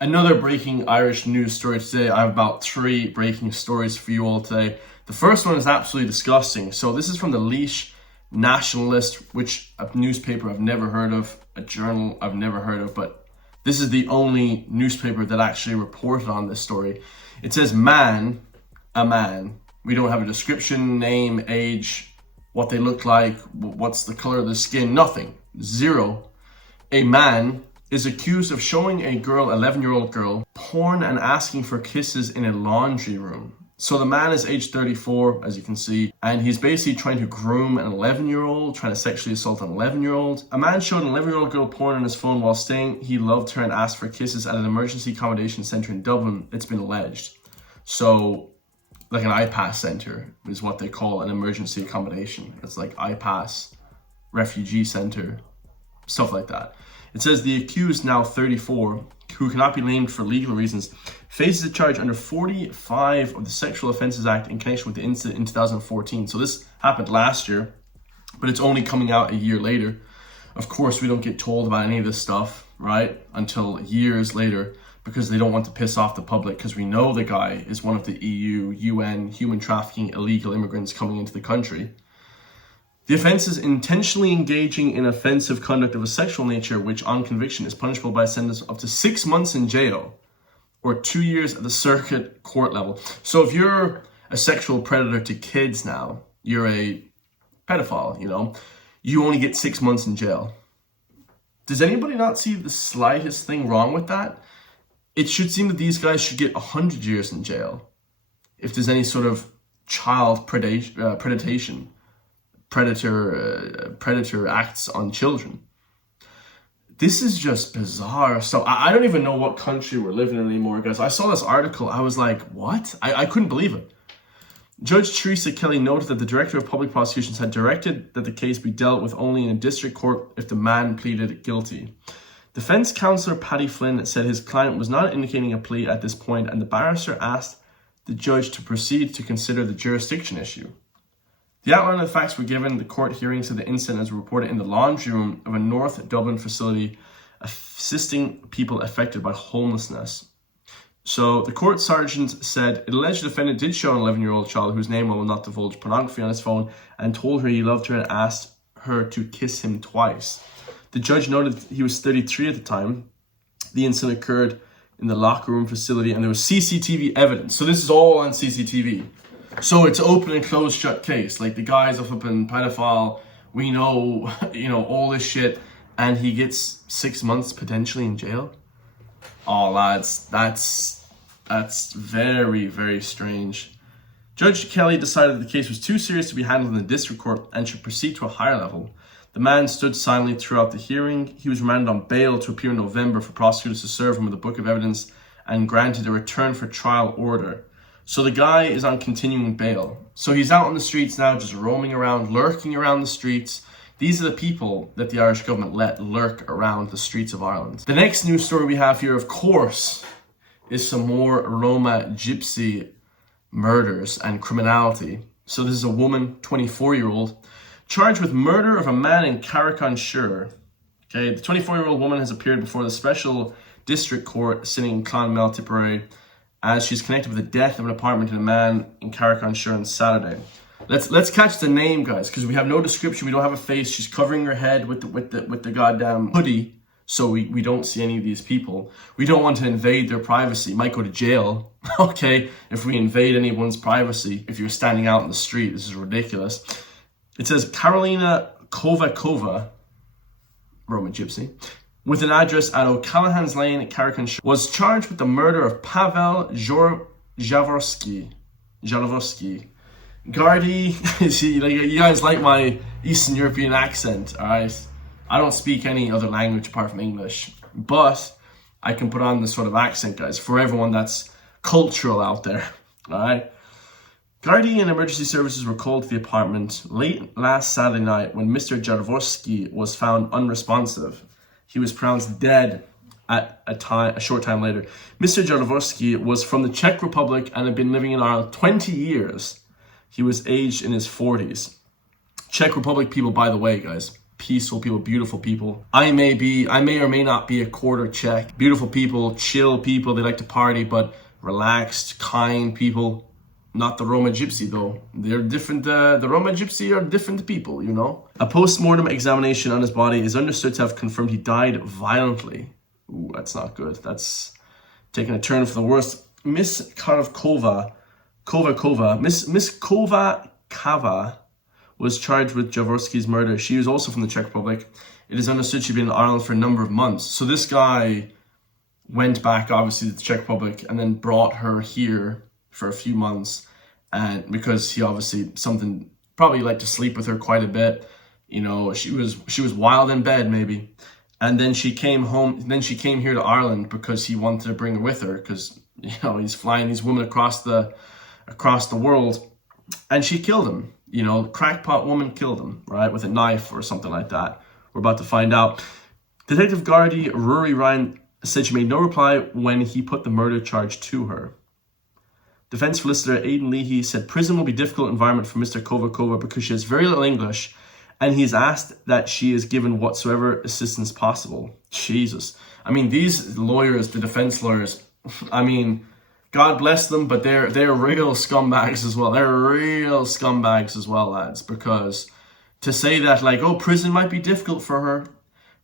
Another breaking Irish news story today. I have about 3 breaking stories for you all today. The first one is absolutely disgusting. So this is from the Laois Nationalist, which a newspaper I've never heard of, a journal I've never heard of, but this is the only newspaper that actually reported on this story. It says a man. We don't have a description, name, age, what they look like, what's the color of the skin, nothing. 0. A man is accused of showing a girl, 11-year-old girl, porn and asking for kisses in a laundry room. So the man is age 34, as you can see, and he's basically trying to groom an 11-year-old, trying to sexually assault an 11-year-old. A man showed an 11-year-old girl porn on his phone while saying he loved her and asked for kisses at an emergency accommodation centre in Dublin, it's been alleged. So, like an IPAS centre is what they call an emergency accommodation. It's like IPAS, refugee centre, stuff like that. It says the accused, now 34, who cannot be named for legal reasons, faces a charge under 45 of the Sexual Offences Act in connection with the incident in 2014. So this happened last year, but it's only coming out a year later. Of course, we don't get told about any of this stuff, right, until years later, because they don't want to piss off the public, because we know the guy is one of the EU, UN, human trafficking illegal immigrants coming into the country. The offence is intentionally engaging in offensive conduct of a sexual nature, which on conviction is punishable by a sentence of up to 6 months in jail or 2 years at the circuit court level. So if you're a sexual predator to kids now, you're a pedophile, you only get 6 months in jail. Does anybody not see the slightest thing wrong with that? It should seem that these guys should get 100 years in jail if there's any sort of child predation. Predator acts on children. This is just bizarre. So I don't even know what country we're living in anymore, guys. I saw this article. I was like, what? I couldn't believe it. Judge Teresa Kelly noted that the Director of Public Prosecutions had directed that the case be dealt with only in a district court if the man pleaded guilty. Defense counsellor Paddy Flynn said his client was not indicating a plea at this point, and the barrister asked the judge to proceed to consider the jurisdiction issue. The outline of the facts were given. The court hearings of the incident as reported in the laundry room of a North Dublin facility assisting people affected by homelessness. So the court sergeant said the alleged defendant did show an 11-year-old child whose name will not divulge pornography on his phone and told her he loved her and asked her to kiss him twice. The judge noted he was 33 at the time. The incident occurred in the locker room facility and there was CCTV evidence. So this is all on CCTV. So it's open and closed shut case. Like the guy's a flipping pedophile. We know, all this shit. And he gets 6 months potentially in jail. Oh, lads, that's very, very strange. Judge Kelly decided the case was too serious to be handled in the district court and should proceed to a higher level. The man stood silently throughout the hearing. He was remanded on bail to appear in November for prosecutors to serve him with a book of evidence and granted a return for trial order. So the guy is on continuing bail. So he's out on the streets now, just roaming around, lurking around the streets. These are the people that the Irish government let lurk around the streets of Ireland. The next news story we have here, of course, is some more Roma gypsy murders and criminality. So this is a woman, 24-year-old, charged with murder of a man in Carrick-on-Suir. Okay, the 24-year-old woman has appeared before the Special District Court sitting in Clonmel, Tipperary, as she's connected with the death of an apartment in a man in Carrick-on-Suir on Saturday. Let's catch the name, guys, because we have no description. We don't have a face. She's covering her head with the goddamn hoodie, so we don't see any of these people. We don't want to invade their privacy. Might go to jail, okay, if we invade anyone's privacy. If you're standing out in the street, this is ridiculous. It says Carolina Kovakova, Roman gypsy, with an address at O'Callaghan's Lane, Carrick-on-Suir, was charged with the murder of Pavel Javorsky. Gardy, see, you guys like my Eastern European accent, all right? I don't speak any other language apart from English, but I can put on this sort of accent, guys, for everyone that's cultural out there, all right? Gardaí and emergency services were called to the apartment late last Saturday night when Mr. Javorsky was found unresponsive. He was pronounced dead at a short time later. Mr. Javorsky was from the Czech Republic and had been living in Ireland 20 years. He was aged in his 40s. Czech Republic people, by the way, guys, peaceful people, beautiful people. I may or may not be a quarter Czech. Beautiful people, chill people, they like to party, but relaxed, kind people. Not the Roma Gypsy though. They're different, the Roma Gypsy are different people, you know? A post-mortem examination on his body is understood to have confirmed he died violently. Ooh, that's not good. That's taking a turn for the worst. Miss Kova Kava was charged with Jaworski's murder. She was also from the Czech Republic. It is understood she'd been in Ireland for a number of months. So this guy went back, obviously, to the Czech Republic and then brought her here for a few months. And because he obviously probably liked to sleep with her quite a bit. You know, she was wild in bed, maybe. And then she came home, then she came here to Ireland because he wanted to bring her with her because, you know, he's flying these women across the world. And she killed him. You know, crackpot woman killed him, right, with a knife or something like that. We're about to find out. Detective Gardaí Rory Ryan said she made no reply when he put the murder charge to her. Defense solicitor Aidan Leahy said prison will be a difficult environment for Mr. Kova because she has very little English, and he's asked that she is given whatsoever assistance possible. Jesus. I mean, these lawyers, the defense lawyers, I mean, God bless them, but they're real scumbags as well. They're real scumbags as well, lads, because to say that, like, oh, prison might be difficult for her.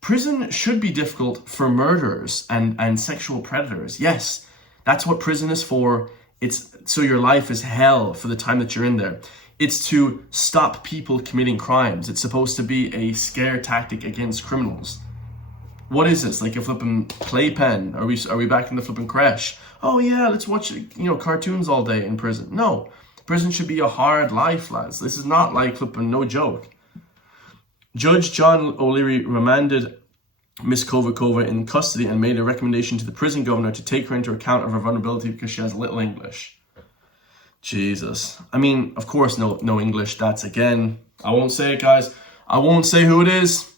Prison should be difficult for murderers and sexual predators. Yes, that's what prison is for. It's so your life is hell for the time that you're in there. It's to stop people committing crimes. It's supposed to be a scare tactic against criminals. What is this? Like a flipping playpen? Are we back in the flipping crash? Oh yeah, let's watch, you know, cartoons all day in prison. No, prison should be a hard life, lads. This is not like flipping, no joke. Judge John O'Leary remanded Miss Kova in custody and made a recommendation to the prison governor to take her into account of her vulnerability because she has little English. Jesus. I mean, of course, no English. That's, again, I won't say it, guys. I won't say who it is.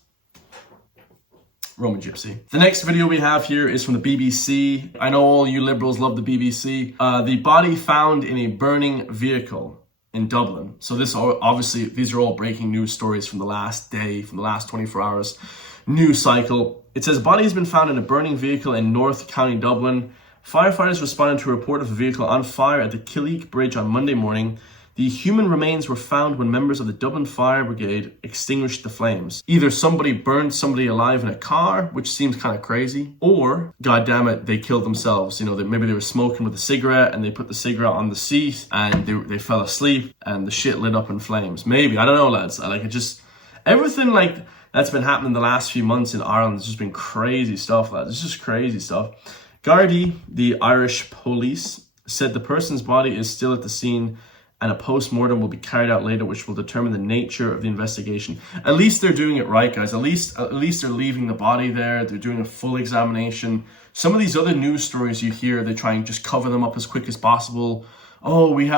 Roma Gypsy. The next video we have here is from the BBC. I know all you liberals love the BBC. The body found in a burning vehicle in Dublin. So this, obviously, these are all breaking news stories from the last day, from the last 24 hours news cycle. It says, body has been found in a burning vehicle in North County Dublin. Firefighters responded to a report of a vehicle on fire at the Killeek Bridge on Monday morning. The human remains were found when members of the Dublin Fire Brigade extinguished the flames. Either somebody burned somebody alive in a car, which seems kind of crazy, or, goddammit, they killed themselves. You know, maybe they were smoking with a cigarette and they put the cigarette on the seat and they fell asleep and the shit lit up in flames. Maybe, I don't know, lads. Everything like that's been happening the last few months in Ireland has just been crazy stuff, lads. It's just crazy stuff. Gardaí, the Irish police, said the person's body is still at the scene and a post-mortem will be carried out later, which will determine the nature of the investigation. At least they're doing it right, guys. At least they're leaving the body there. They're doing a full examination. Some of these other news stories you hear, they try and just cover them up as quick as possible. Oh, we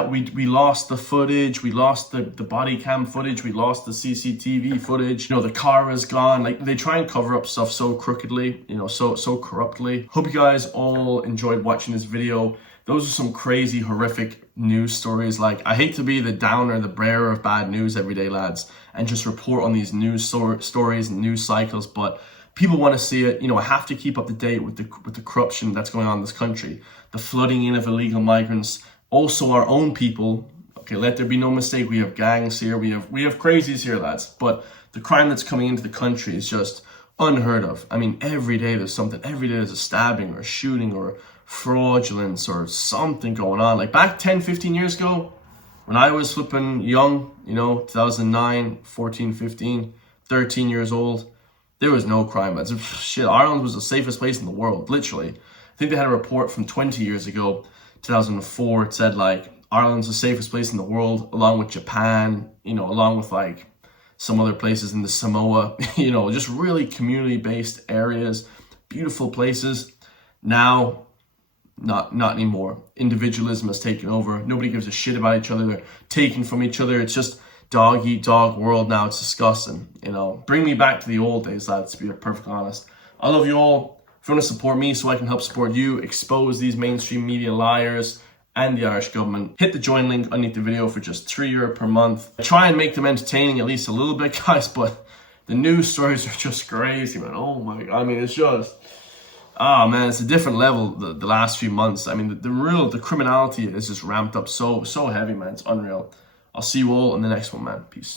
lost the footage. We lost the body cam footage. We lost the CCTV footage. You know, the car is gone. Like, they try and cover up stuff so crookedly, you know, so corruptly. Hope you guys all enjoyed watching this video. Those are some crazy, horrific news stories. Like, I hate to be the downer, the bearer of bad news every day, lads, and just report on these news stories and news cycles, but people want to see it. You know, I have to keep up to date with the corruption that's going on in this country. The flooding in of illegal migrants. Also our own people. Okay, let there be no mistake. We have gangs here. We have crazies here, lads. But the crime that's coming into the country is just unheard of. I mean, every day there's something. Every day there's a stabbing or a shooting or fraudulence or something going on. Like back 10, 15 years ago, when I was flipping young, you know, 2009, 14, 15, 13 years old, there was no crime, lads. Shit, Ireland was the safest place in the world, literally. I think they had a report from 20 years ago, 2004, it said like Ireland's the safest place in the world, along with Japan, you know, along with like some other places in the Samoa, you know, just really community-based areas, beautiful places. Now, not anymore. Individualism has taken over. Nobody gives a shit about each other. They're taking from each other. It's just dog eat dog world now. It's disgusting, you know. Bring me back to the old days, lads, to be perfectly honest. I love you all. If you want to support me so I can help support you, expose these mainstream media liars and the Irish government, hit the join link underneath the video for just €3 per month. I try and make them entertaining at least a little bit, guys, but The news stories are just crazy, man. Oh my God. I mean, it's just, oh man, it's a different level the last few months. I mean, the criminality is just ramped up so heavy, man. It's unreal. I'll see you all in the next one, man. Peace.